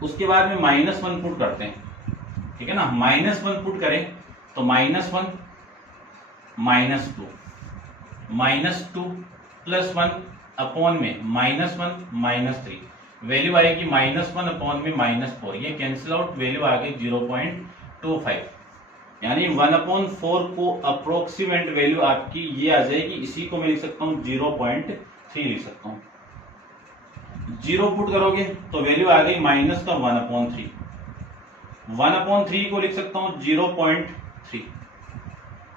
उसके बाद में -1 पुट करते हैं। ठीक है ना, -1 पुट करें तो -1 -2 प्लस 1 अपॉन में -1 -3, वैल्यू आएगी -1 अपॉन में -4, ये कैंसिल आउट, वैल्यू आ गई 0.25, यानी 1/4 को अप्रोक्सीमेट वैल्यू आपकी ये आ जाएगी। इसी को मैं लिख सकता हूँ 0.3 लिख सकता हूँ। 0 पुट करोगे तो वैल्यू आ गई -1/3, 1/3 को लिख सकता हूँ 0.3।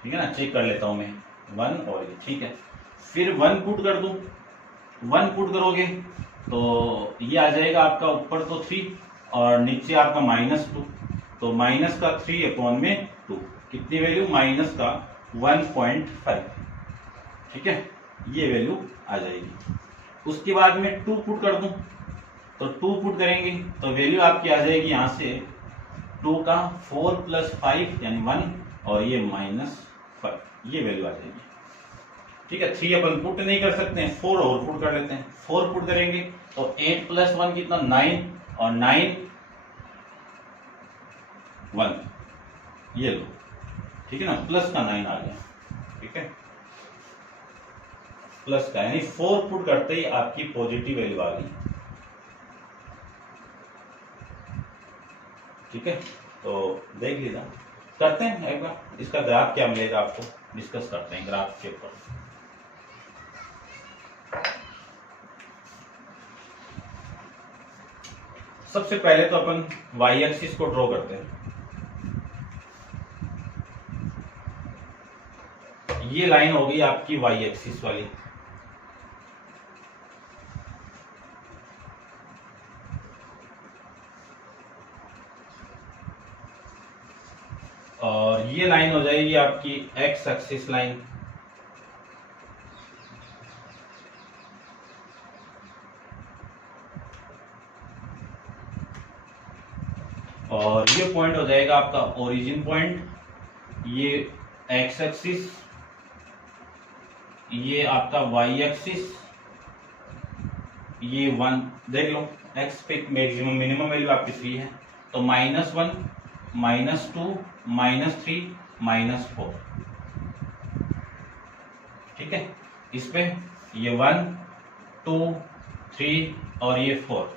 ठीक है ना, चेक कर लेता हूं मैं 1 और ये। ठीक है, फिर 1 पुट कर दूं, 1 पुट करोगे तो ये आ जाएगा आपका ऊपर तो 3 और नीचे आपका -2, तो -3 अपॉन में 2, कितनी वैल्यू, -1.5। ठीक है, ये वैल्यू आ जाएगी। उसके बाद में 2 पुट कर दूं तो 2 पुट करेंगे तो वैल्यू आपकी आ जाएगी यहां से 2 का 4 + 5 यानी 1 और ये -5, ये वैल्यू आ जाएगी। ठीक है, 3 अपन पुट नहीं कर सकते हैं, 4 और पुट कर लेते हैं। 4 पुट करेंगे तो 8 + 1 कितना 9 और 9 1, ये लो। ठीक है ना, प्लस का 9 आ गया। ठीक है, प्लस का, यानी 4 पुट करते ही आपकी पॉजिटिव वैल्यू आ गई। ठीक है, तो देख लीजिए, करते हैं एक बार इसका ग्राफ क्या मिलेगा आपको, डिस्कस करते हैं ग्राफ के ऊपर। सबसे पहले तो अपन y एक्सिस को ड्रॉ करते हैं। ये लाइन हो गई आपकी y एक्सिस वाली, और ये लाइन हो जाएगी आपकी एक्स एक्सिस लाइन, और ये पॉइंट हो जाएगा आपका ओरिजिन पॉइंट। ये एक्स एक्सिस, ये आपका वाई एक्सिस, ये 1 देख लो, एक्स पे मैक्सिमम मिनिमम वैल्यू आपकी 3 है, तो -1 -2 -3 -4, ठीक है। इस पे ये 1 2 3 और ये 4।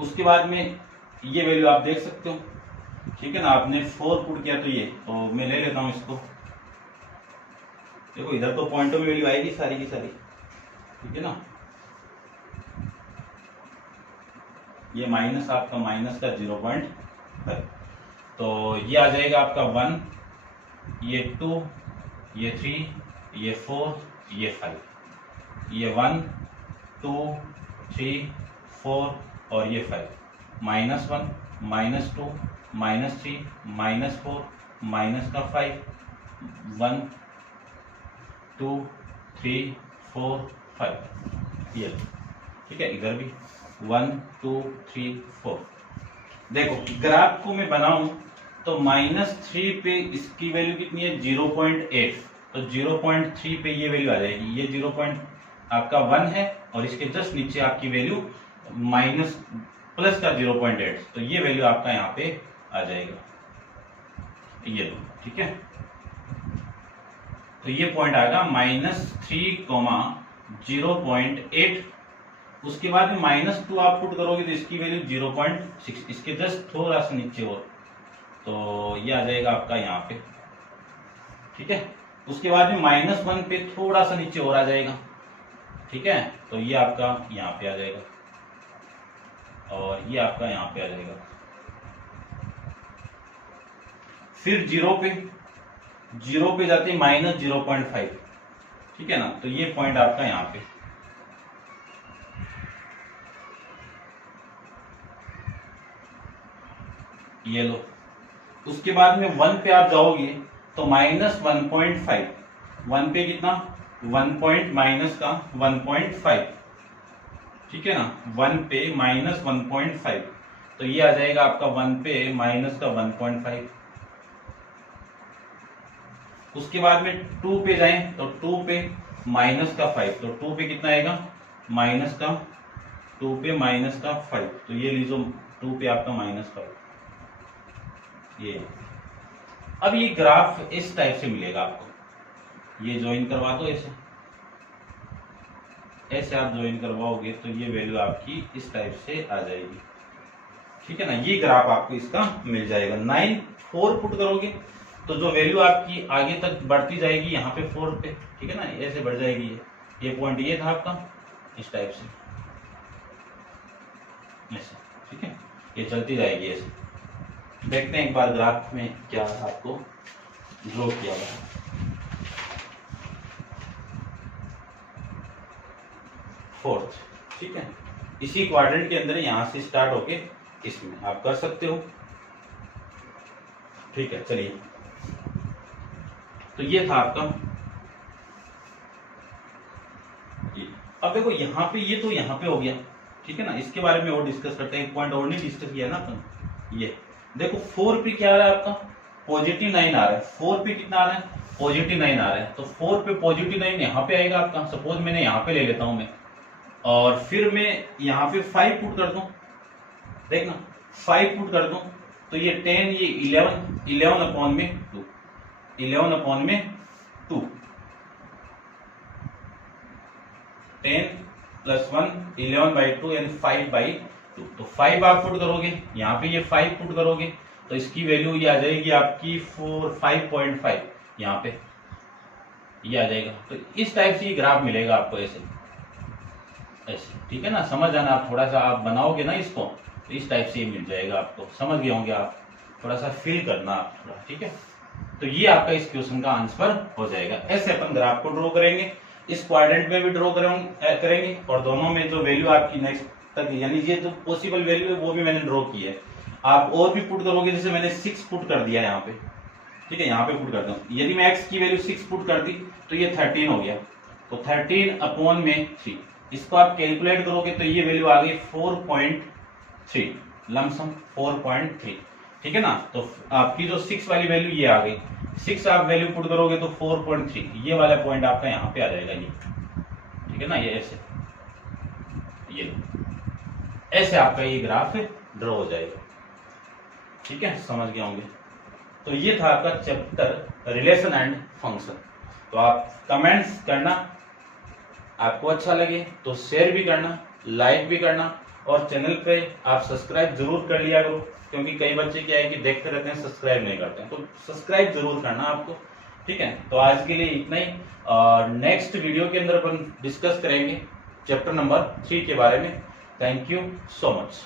उसके बाद में ये वैल्यू आप देख सकते हो, ठीक है ना। आपने 4 पुट किया तो ये, तो मैं ले लेता हूं इसको। देखो इधर तो पॉइंटों में वैल्यू आएगी सारी की सारी, ठीक है ना। ये माइनस आपका माइनस का 0.5, तो ये आ जाएगा आपका 1, ये 2, ये 3, ये 4, ये 5, ये 1 2 3 4 और ये 5, -1 -2 -3 -4 माइनस का 5, 1 2 3 4 5, ये ठीक है। इधर भी 1 2 3 4। देखो ग्राफ को मैं बनाऊं तो -3 पे इसकी वैल्यू कितनी है 0.8, तो 0.3 पे ये वैल्यू आ जाएगी। ये 0. आपका 1 है और इसके जस्ट नीचे आपकी वैल्यू प्लस का 0.8, तो ये वैल्यू आपका यहाँ पे आ जाएगा, ये लो, ठीक है। तो ये पॉइंट आएगा -3, 0.8। उसके बाद में -2 आप पुट करोगे तो इसकी वैल्यू 0.6, इसके जस्ट थोड़ा सा नीचे और, तो ये आ जाएगा आपका यहाँ पे, ठीक है। उसके बाद में -1 पे थोड़ा सा नीचे और आ जाएगा, ठीक है। तो ये आपका यहाँ पे आ जाएगा और ये आपका यहाँ पे आ जाएगा। फिर 0 पे जाते हैं -0.5, ठीक है ना। तो ये पॉइंट आपका यहाँ पे, ये लो। उसके बाद में 1 पे आप जाओगे तो -1.5, 1 पे कितना 1 माइनस का 1.5, ठीक है ना। 1 पे -1.5, तो ये आ जाएगा आपका 1 पे माइनस का 1.5। उसके बाद में 2 पे जाएं तो 2 पे माइनस का 5, तो 2 पे कितना आएगा -2 पे -5, तो ये लीजिए 2 पे आपका -5, ये। अब ये ग्राफ इस टाइप से मिलेगा आपको, ये ज्वाइन करवा दो ऐसे आप ज्वाइन करवाओगे तो ये वैल्यू आपकी इस टाइप से आ जाएगी, ठीक है ना। ये ग्राफ आपको इसका मिल जाएगा। 9 4 पुट करोगे तो जो वैल्यू आपकी आगे तक बढ़ती जाएगी यहाँ पे 4 पे, ठीक है ना, ऐसे बढ़ जाएगी। ये पॉइंट ये था आपका, इस टाइप से ऐसे, ठीक है। ये चलती जाएगी ऐसे। देखते हैं एक बार ग्राफ में क्या आपको ड्रॉ किया हुआ है। 4th, ठीक है। इसी क्वाड्रेंट के अंदर यहां से स्टार्ट होके इसमें आप कर सकते हो, ठीक है। चलिए, तो ये था आपका। अब देखो यहाँ पे, ये तो यहाँ पे हो गया, ठीक है ना। इसके बारे में और डिस्कस करते हैं, एक पॉइंट और नहीं डिस्कस किया ना अपन। ये देखो 4 पे क्या आ रहा है आपका +9 आ रहा है। 4 पे कितना आ रहा है +9 आ रहा है, तो 4 पे +9 यहाँ पे आएगा आपका। सपोज मैंने यहाँ पे ले लेता हूं मैं, और फिर मैं यहाँ पे 5 पुट कर दूं, देखना 5 पुट कर दूं तो ये 10, ये 11 अपॉन में 2, 11 अपॉन में 2, 10 + 1 11/2 यानी 5/2। तो 5 आप पुट करोगे, यहाँ पे ये 5 पुट करोगे तो इसकी वैल्यू ये आ जाएगी आपकी 5.5, यहाँ पे ये आ जाएगा। तो इस टाइप से ये ग्राफ मिलेगा आपको ऐसे, ठीक है ना। समझ आना, आप थोड़ा सा आप बनाओगे ना इसको तो इस टाइप से ये मिल जाएगा आपको। समझ गए होंगे आप, थोड़ा सा फील करना आप थोड़ा, ठीक है। तो ये आपका इस क्वेश्चन का आंसर हो जाएगा। ऐसे अपन ग्राफ को ड्रॉ करेंगे, इस क्वाड्रेंट में भी ड्रॉ करेंगे, और दोनों में जो वैल्यू आपकी नेक्स्ट तक, यानी ये जो पॉसिबल वैल्यू है वो भी मैंने ड्रॉ की है। आप और भी पुट करोगे, जैसे मैंने 6 पुट कर दिया यहाँ पे, ठीक है, यहाँ पे पुट करता हूँ। यदि मैं x की वैल्यू 6 पुट कर दी तो ये 13 हो गया, तो 13 अपॉन में 3, इसको आप कैलकुलेट करोगे तो ये वैल्यू आ गई 4.3, लमसम 4.3, ठीक है ना। तो आपकी जो 6 वाली वैल्यू ये आ गई, 6 आप वैल्यू पुट करोगे तो 4.3, ये वाला पॉइंट आपका यहाँ पे आ जाएगा ये, ठीक है ना। ये ऐसे आपका ये ग्राफ ड्रॉ हो जाएगा, ठीक है, समझ गए होंगे। तो ये था आपका चैप्टर रिलेशन एंड फंक्शन। तो आप कमेंट्स करना, आपको अच्छा लगे तो शेयर भी करना, लाइक भी करना, और चैनल पे आप सब्सक्राइब जरूर कर लिया करो, क्योंकि कई बच्चे क्या है कि देखते रहते हैं सब्सक्राइब नहीं करते हैं, तो सब्सक्राइब जरूर करना आपको, ठीक है। तो आज के लिए इतना ही, नेक्स्ट वीडियो के अंदर अपन डिस्कस करेंगे चैप्टर नंबर 3 के बारे में। Thank you so much.